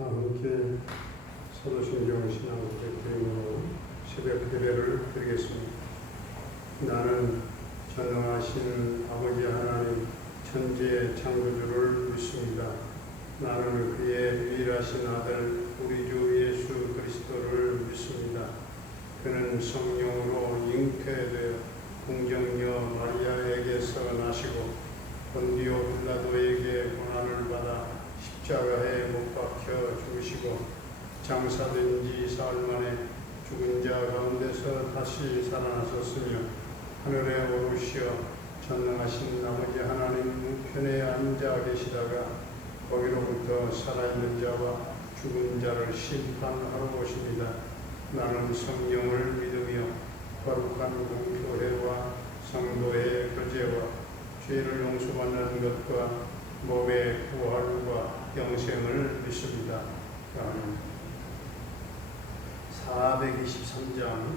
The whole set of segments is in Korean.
다 함께 사도신경 신앙고백으로 새벽 예배를 드리겠습니다. 나는 전능하신 아버지 하나님 천지의 창조주를 믿습니다. 나는 그의 유일하신 아들 우리 주 예수 그리스도를 믿습니다. 그는 성령으로 잉태되어 공정녀 마리아에게서 나시고 본디오 빌라도에게 고난을 받아 십자가에 못 박혀 죽으시고 장사된 지 사흘 만에 죽은 자 가운데서 다시 살아나셨으며 하늘에 오르시어 전능하신 아버지 하나님 우편에 앉아 계시다가 거기로부터 살아있는 자와 죽은 자를 심판하러 오십니다. 나는 성령을 믿으며 거룩한 공교회와 성도의 교제와 죄를 용서받는 것과 몸의 부활과 영생을 믿습니다. 423장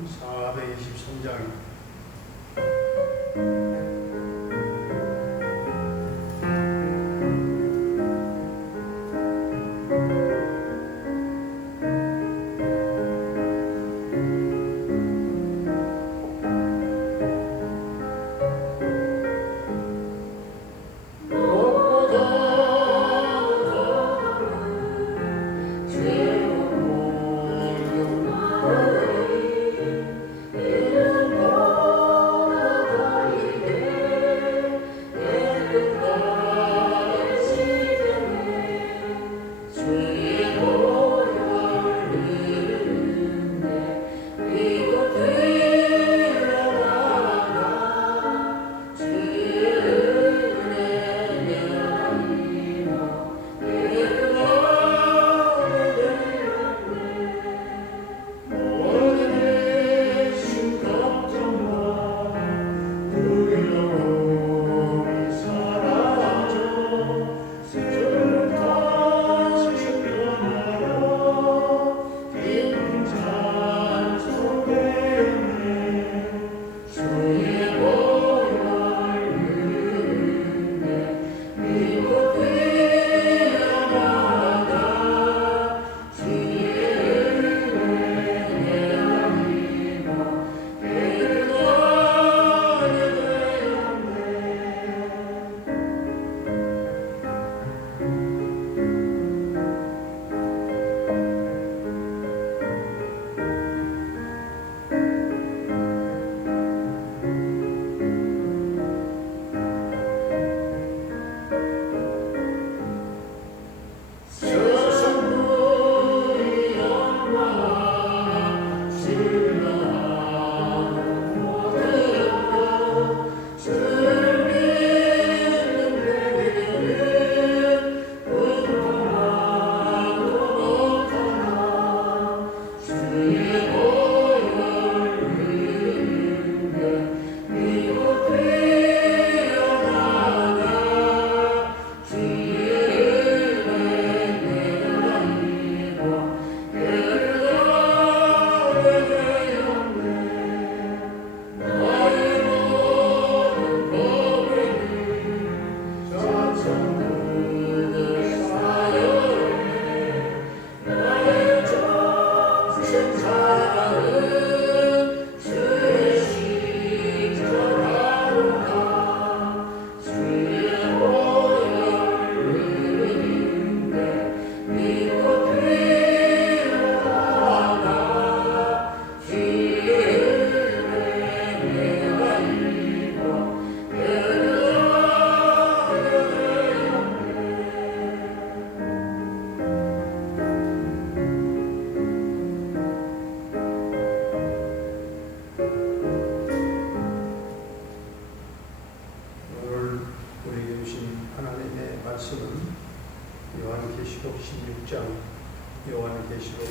요한계시록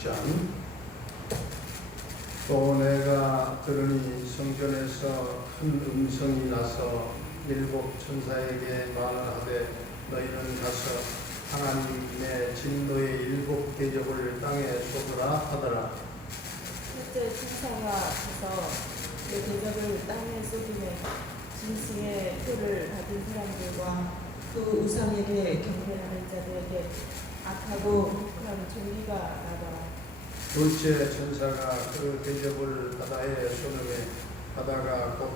16장 또 내가 들으니 성전에서 큰 음성이 나서 일곱 천사에게 말하되 너희는 가서 하나님의 진노의 일곱 대접을 땅에 쏟으라 하더라. 첫째 천사가 가서 그 대접을 땅에 쏟으매 진승의 표를 받은 사람들과 그 우상에게 경배하는 자들에게 악하고 하고 독한 종기가 나더라. 둘째 천사가 그 대접을 바다에 쏟음에 바다가 곧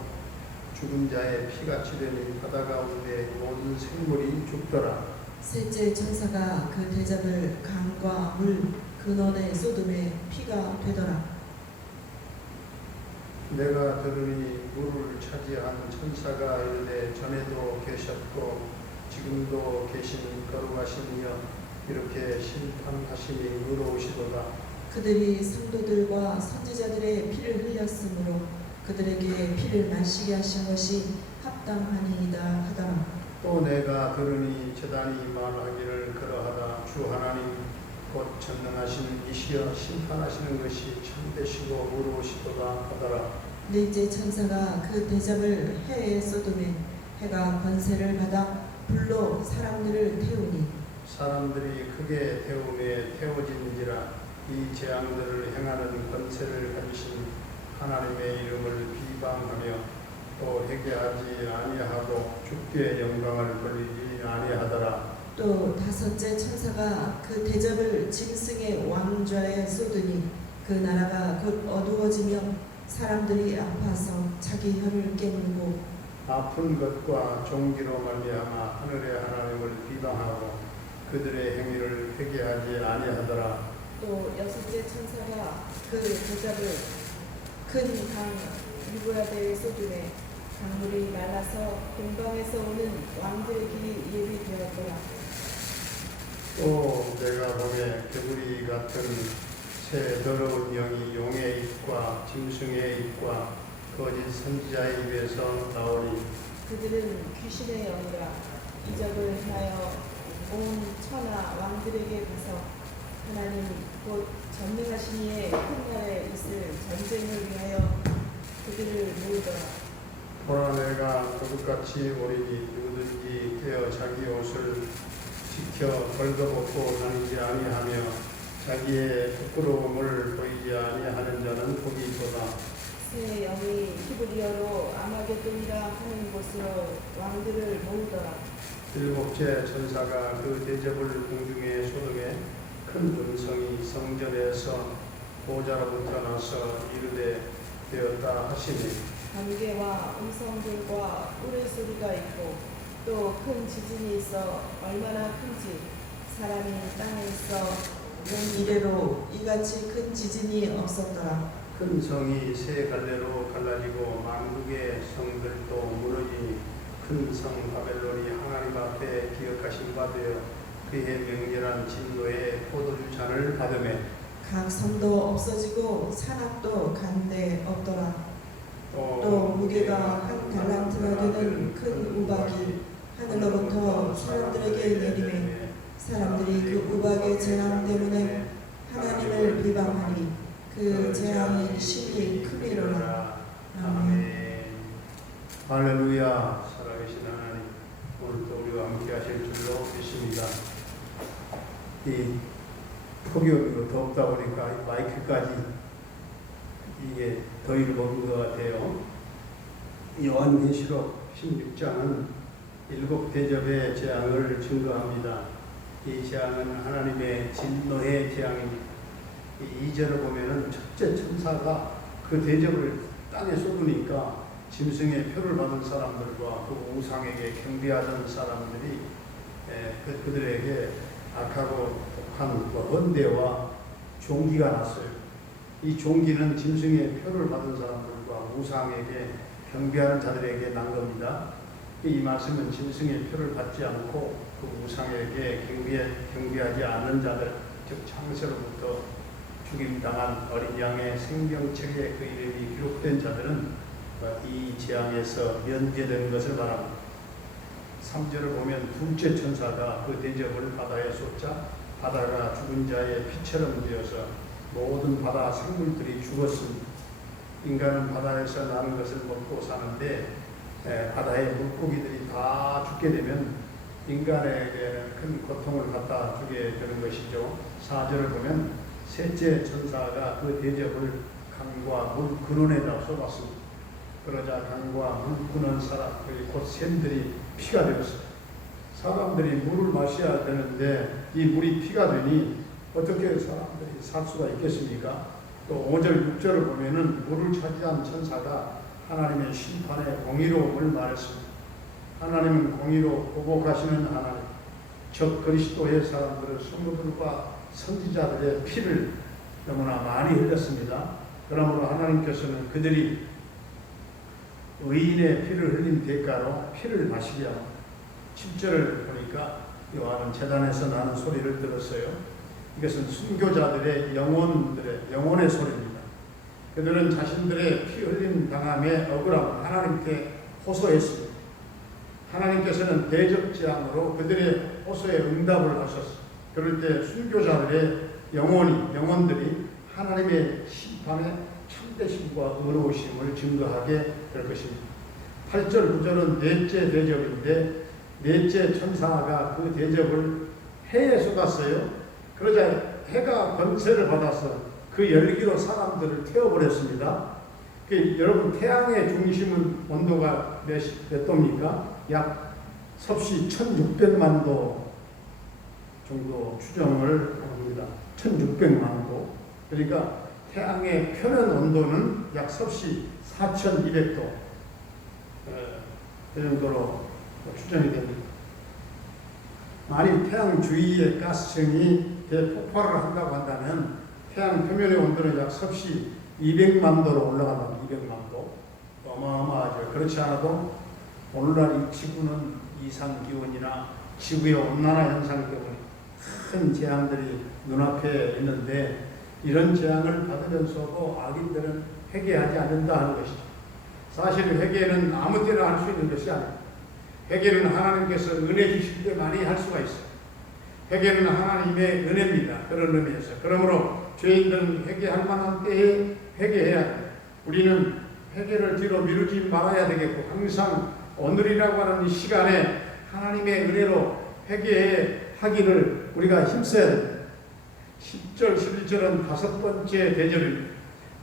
죽은 자의 피같이 되니 바다 가운데 모든 생물이 죽더라. 셋째 천사가 그 대접을 강과 물 근원에 쏟음에 피가 되더라. 내가 들으니 물을 차지한 천사가 이르되 전에도 계셨고 지금도 계신 거룩하신 이여 이렇게 심판하시니 의로우시도다. 그들이 성도들과 선지자들의 피를 흘렸으므로 그들에게 피를 마시게 하신 것이 합당하니이다 하더라. 또 내가 들으니 제단이 말하기를 그러하다. 주 하나님 곧 전능하신 이시여 심판하시는 것이 참되시고 의로우시도다 하더라. 넷째 천사가 그 대접을 해에 쏟음에 해가 권세를 받아 불로 사람들을 태우니 사람들이 크게 태움에 태워진지라. 이 재앙들을 행하는 권세를 가지신 하나님의 이름을 비방하며 또 회개하지 아니하고 주께 영광을 돌리지 아니하더라. 또 다섯째 천사가 그 대접을 짐승의 왕좌에 쏟으니 그 나라가 곧 어두워지며 사람들이 아파서 자기 혀를 깨물고 아픈 것과 종기로 말미암아 하늘의 하나님을 비방하고 그들의 행위를 회개하지 아니하더라. 또 여섯째 천사가 그 대접을 큰 강 유브라데에 쏟으매 강물이 말라서 동방에서 오는 왕들의 길이 예비되었더라. 또 내가 보매 개구리 같은 새 더러운 영이 용의 입과 짐승의 입과 거짓 선지자의 입에서 나오니 그들은 귀신의 영이라 이적을 행하여 온 천하 왕들에게 가서 하나님 곧 전능하신 이의 큰 날에 있을 전쟁을 위하여 그들을 모으더라. 보라 내가 거룩같이 오리니 누구든지 깨어 자기 옷을 지켜 벌거벗고 다니지 아니하며 자기의 부끄러움을 보이지 아니하는 자는 복이 있도다. 새 영이 히브리어로 아마게돈이라 하는 곳으로 왕들을 모으더라. 일곱째 천사가 그 대접을 공중에 쏟음에 큰 음성이 성전에서 보좌로부터 나서 이르되 되었다 하시니 번개와 음성들과 우레 소리가 있고 또 큰 지진이 있어 얼마나 큰지 사람이 땅에 있어 온 이래로 이같이 큰 지진이 없었더라. 큰 성이 세 갈래로 갈라지고 만국의 성들도 무너지니 큰 성 바벨론이 하나님 앞에 기억하신 바 되어 그의 명렬한 진노의 포도주 잔을 받으매 각 섬도 없어지고 산악도 간데 없더라. 또 무게가 한 달란트나 되는 큰 우박이 하늘로부터 사람들에게 내리매 사람들이 그 우박의 재앙 때문에 하나님을 비방하니 그 재앙이 심히 크리로라. 아멘. 할렐루야. 살아계신 하나님, 오늘도 우리와 함께 하실 줄로 믿습니다. 이 폭염이고 덥다 보니까 이 마이크까지 이게 더위를 먹은 것 같아요. 요한계시록 16장은 일곱 대접의 재앙을 증거합니다. 이 재앙은 하나님의 진노의 재앙입니다. 이 2절을 보면은 첫째 천사가 그 대접을 땅에 쏟으니까 짐승의 표를 받은 사람들과 그 우상에게 경배하던 사람들이 그들에게 악하고 독한 번대와 종기가 났어요. 이 종기는 짐승의 표를 받은 사람들과 우상에게 경배하는 자들에게 난 겁니다. 이 말씀은 짐승의 표를 받지 않고 그 우상에게 경배하지 않는 자들, 즉 창세로부터 죽임당한 어린 양의 생명책에 그 이름이 기록된 자들은 이 재앙에서 면제되는 것을 말합니다. 3절을 보면 둘째 천사가 그 대접을 바다에 쏟자 바다가 죽은 자의 피처럼 되어서 모든 바다 생물들이 죽었습니다. 인간은 바다에서 나는 것을 먹고 사는데 바다의 물고기들이 다 죽게 되면 인간에게는 큰 고통을 갖다 주게 되는 것이죠. 4절을 보면 셋째 천사가 그 대접을 강과 물 근원에다 쏟았습니다. 그러자 강과 물 근원 사람, 곧 샘들이 피가 되었습니다. 사람들이 물을 마셔야 되는데 이 물이 피가 되니 어떻게 사람들이 살 수가 있겠습니까? 또 5절, 6절을 보면은 물을 차지한 천사가 하나님의 심판의 공의로움을 말했습니다. 하나님은 공의로 보복하시는 하나님, 즉 그리스도의 사람들을 성도들과 선지자들의 피를 너무나 많이 흘렸습니다. 그러므로 하나님께서는 그들이 의인의 피를 흘린 대가로 피를 마시게 합니다. 7절을 보니까 요한은 제단에서 나는 소리를 들었어요. 이것은 순교자들의 영혼의 소리입니다. 그들은 자신들의 피 흘림 당함에 억울함을 하나님께 호소했습니다. 하나님께서는 대접재앙으로 그들의 호소에 응답을 하셨습니다. 그럴 때 순교자들의 영혼들이 하나님의 심판에 참되심과 의로우심을 증거하게 될 것입니다. 8절, 9절은 넷째 대접인데 넷째 천사가 그 대접을 해에 쏟았어요. 그러자 해가 권세를 받아서 그 열기로 사람들을 태워버렸습니다. 여러분 태양의 중심은 온도가 몇 도입니까? 약 섭씨 1600만 도 정도 추정을 합니다. 1600만 도. 그러니까 태양의 표면 온도는 약 섭씨 4200도 그 정도로 추정이 됩니다. 만일 태양 주위의 가스층이 대폭발을 한다고 한다면 태양 표면의 온도는 약 섭씨 200만 도로 올라간다. 200만 도. 어마어마하죠. 그렇지 않아도 오늘날 이 지구는 이상기온이나 지구의 온난화 현상 때문에 큰 재앙들이 눈앞에 있는데 이런 재앙을 받으면서도 악인들은 회개하지 않는다 하는 것이죠. 사실 회개는 아무 때나 할 수 있는 것이 아닙니다. 회개는 하나님께서 은혜 주실 때 많이 할 수가 있어요. 회개는 하나님의 은혜입니다. 그런 의미에서. 그러므로 죄인들은 회개할 만한 때에 회개해야 합니다. 우리는 회개를 뒤로 미루지 말아야 되겠고 항상 오늘이라고 하는 이 시간에 하나님의 은혜로 회개하기를 우리가 힘써야 됩니다. 10절, 11절은 다섯 번째 대접입니다.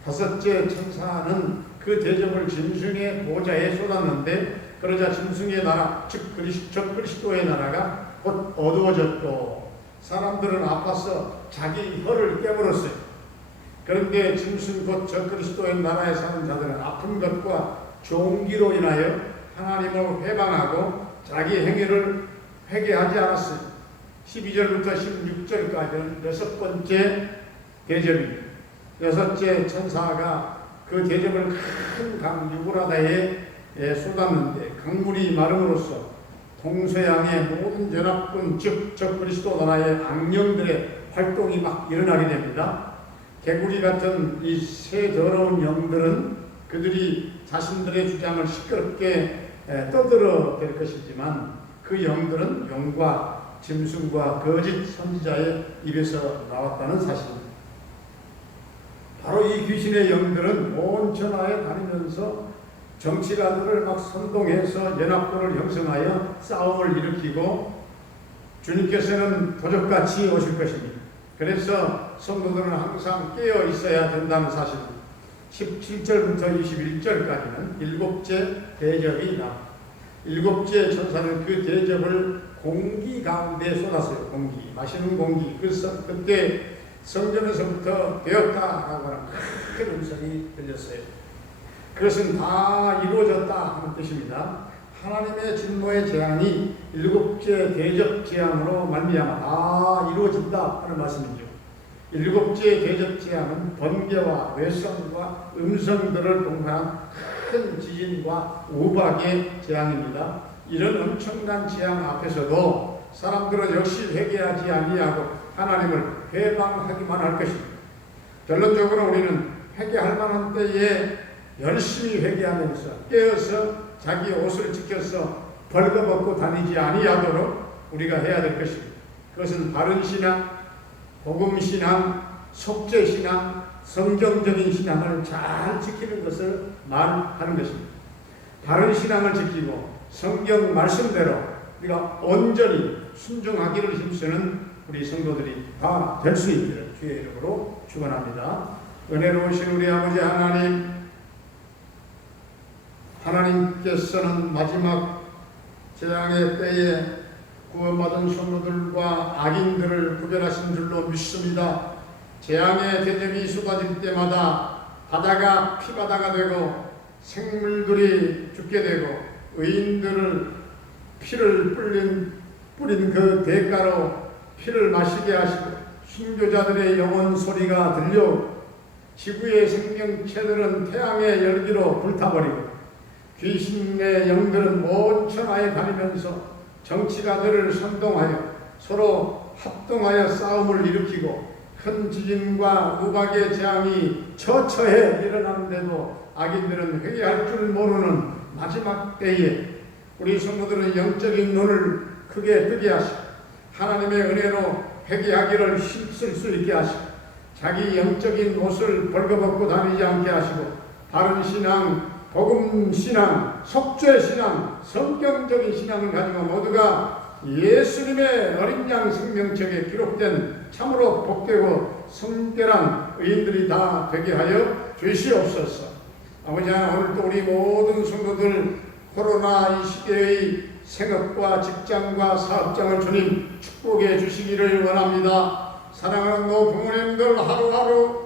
다섯째 천사는 그 대접을 짐승의 보좌에 쏟았는데 그러자 짐승의 나라, 즉 그리스도의 나라가 곧 어두워졌고 사람들은 아파서 자기 혀를 깨물었어요. 그런데 짐승 곧 저 그리스도의 나라에 사는 자들은 아픈 것과 종기로 인하여 하나님을 회방하고 자기 행위를 회개하지 않았어요. 12절부터 16절까지는 여섯 번째 대접입니다. 여섯째 천사가 그 대접을 큰 강 유브라다에 쏟았는데 강물이 마름으로써 동서양의 모든 연합군 즉 그리스도 나라의 악령들의 활동이 막 일어나게 됩니다. 개구리 같은 이 새 더러운 영들은 그들이 자신들의 주장을 시끄럽게 떠들어 댈 것이지만 그 영들은 용과 짐승과 거짓 선지자의 입에서 나왔다는 사실입니다. 바로 이 귀신의 영들은 온 천하에 다니면서 정치가들을 막 선동해서 연합군을 형성하여 싸움을 일으키고 주님께서는 도적같이 오실 것입니다. 그래서 성도들은 항상 깨어 있어야 된다는 사실입니다. 17절부터 21절까지는 일곱째 대접이 나옵니다. 일곱째 천사는 그 대접을 공기 가운데 쏟았어요. 공기, 마시는 공기. 그때 성전에서부터 되었다라고 하는 큰 음성이 들렸어요. 그것은 다 이루어졌다 하는 뜻입니다. 하나님의 진노의 재앙이 일곱째 대접 재앙으로 말미암아 다 이루어진다 하는 말씀이죠. 일곱째 대접 재앙은 번개와 외성과 음성들을 동반한 큰 지진과 우박의 재앙입니다. 이런 엄청난 재앙 앞에서도 사람들은 역시 회개하지 아니하고 하나님을 회방하기만 할 것입니다. 결론적으로 우리는 회개할 만한 때에 열심히 회개하면서 깨어서 자기 옷을 지켜서 벌거벗고 다니지 아니하도록 우리가 해야 될 것입니다. 그것은 바른 신앙, 복음 신앙, 속죄 신앙, 성경적인 신앙을 잘 지키는 것을 말하는 것입니다. 바른 신앙을 지키고 성경 말씀대로 우리가 온전히 순종하기를 힘쓰는 우리 성도들이 다 될 수 있기를 주의 이름으로 축원합니다. 은혜로우신 우리 아버지 하나님, 하나님께서는 마지막 재앙의 때에 구원받은 성도들과 악인들을 구별하신 줄로 믿습니다. 재앙의 대접이 쏟아질 때마다 바다가 피바다가 되고 생물들이 죽게 되고 의인들을 피를 뿌린 그 대가로 피를 마시게 하시고 순교자들의 영혼 소리가 들려 지구의 생명체들은 태양의 열기로 불타버리고 귀신의 영들은 먼 천하에 다니면서 정치가들을 선동하여 서로 합동하여 싸움을 일으키고 큰 지진과 우박의 재앙이 처처해 일어나는데도 악인들은 회개할 줄 모르는 마지막 때에 우리 성도들은 영적인 눈을 크게 뜨게 하시고 하나님의 은혜로 회개하기를 힘쓸 수 있게 하시고 자기 영적인 옷을 벌거벗고 다니지 않게 하시고 바른 신앙, 복음 신앙, 속죄 신앙, 성경적인 신앙을 가지고 모두가 예수님의 어린 양 생명책에 기록된 참으로 복되고 성결한 의인들이 다 되게 하여 주시옵소서. 아버지 하나님, 오늘도 우리 모든 성도들 코로나 이 시대의 생업과 직장과 사업장을 주님 축복해 주시기를 원합니다. 사랑하는 부모님들 하루하루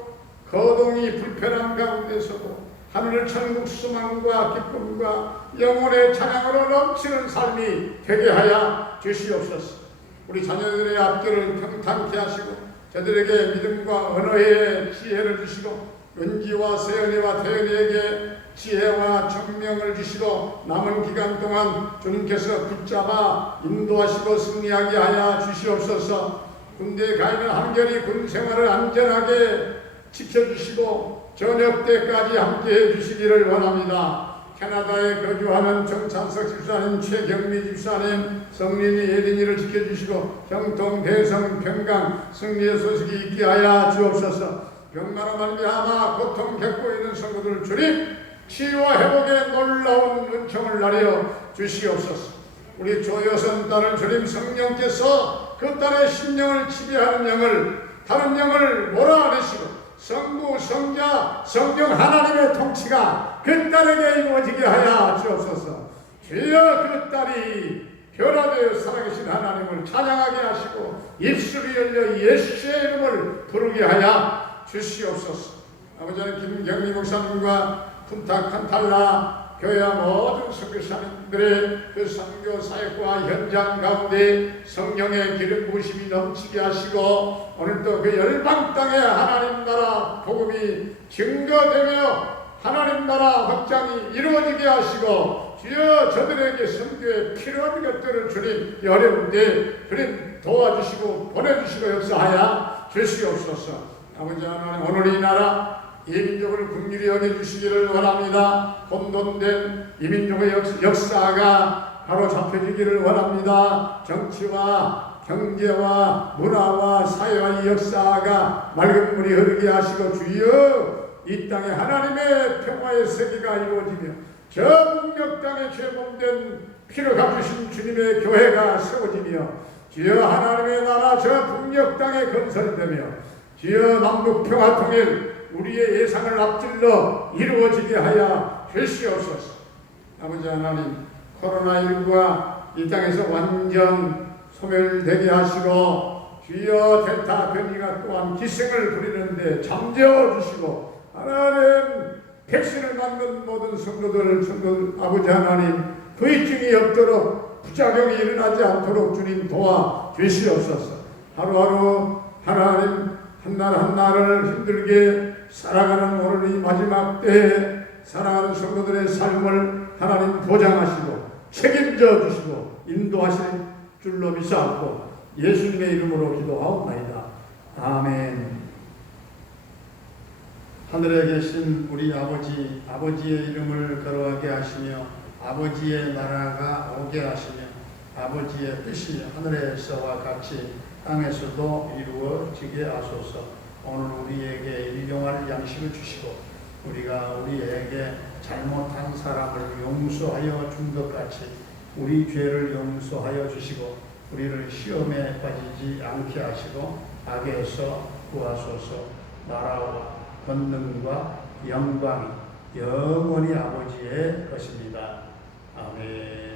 거동이 불편한 가운데서도 하늘 천국 수망과 기쁨과 영혼의 찬양으로 넘치는 삶이 되게 하여 주시옵소서. 우리 자녀들의 앞길을 평탄케 하시고 저들에게 믿음과 언어의 지혜를 주시고 은지와 세연이와 태연이에게 지혜와 청명을 주시고 남은 기간 동안 주님께서 붙잡아 인도하시고 승리하게 하여 주시옵소서. 군대에 가 있는 한결이 군 생활을 안전하게 지켜주시고 저녁 때까지 함께해 주시기를 원합니다. 캐나다에 거주하는 정찬석 집사님, 최경미 집사님, 성린이 예린이를 지켜주시고 형통, 대성, 평강, 승리의 소식이 있게 하여 주옵소서. 병마로 말미암아 고통 겪고 있는 성도들 주님 치유와 회복의 놀라운 은총을 나려 주시옵소서. 우리 조여선 딸을 주님 성령께서 그 딸의 심령을 지배하는 영을 다른 영을 몰아내시고 성부, 성자, 성령 하나님의 통치가 그 딸에게 이루어지게 하여 주옵소서. 주여 그 딸이 변화되어 살아계신 하나님을 찬양하게 하시고 입술이 열려 예수의 이름을 부르게 하여 주시옵소서. 아버지 김경리 목사님과 푼타 칸탈라 교회와 모든 선교사님들의 그 선교 사역과 현장 가운데 성령의 기름 부으심이 넘치게 하시고 오늘도 그 열방 땅에 하나님 나라 복음이 증거되며 하나님 나라 확장이 이루어지게 하시고 주여 저들에게 선교에 필요한 것들을 주님 어려운데 주님 도와주시고 보내주시고 역사하여 주시옵소서. 아버지 하나님 오늘 이 나라 이 민족을 긍휼히 여겨주시기를 원합니다. 혼돈된 이 민족의 역사가 바로 잡혀지기를 원합니다. 정치와 경제와 문화와 사회와 이 역사가 맑은 물이 흐르게 하시고 주여 이 땅에 하나님의 평화의 세계가 이루어지며 저 북녘 땅에 죄범된 피를 갚으신 주님의 교회가 세워지며 주여 하나님의 나라 저 북녘 땅에 건설되며 주여 남북 평화 통일 우리의 예상을 앞질러 이루어지게 하여 주시옵소서. 아버지 하나님 코로나19가 이 땅에서 완전 소멸되게 하시고 주여 델타 변이가 또한 기생을 부리는데 잠재워 주시고 하나님 백신을 맞는 모든 성도들 아버지 하나님 후유증이 없도록 부작용이 일어나지 않도록 주님 도와 주시옵소서. 하루하루 하나님 한날 한날을 힘들게 살아가는 오늘 이 마지막 때에 사랑하는 성도들의 삶을 하나님 보장하시고 책임져 주시고 인도하실 줄로 믿사옵고 예수님의 이름으로 기도하옵나이다. 아멘. 하늘에 계신 우리 아버지의 이름을 거룩하게 하시며 아버지의 나라가 오게 하시며 아버지의 뜻이 하늘에서와 같이 땅에서도 이루어지게 하소서. 오늘 우리에게 일용할 양식을 주시고 우리가 우리에게 잘못한 사람을 용서하여 준 것 같이 우리 죄를 용서하여 주시고 우리를 시험에 빠지지 않게 하시고 악에서 구하소서. 나라와 권능과 영광이 영원히 아버지의 것입니다. 아멘.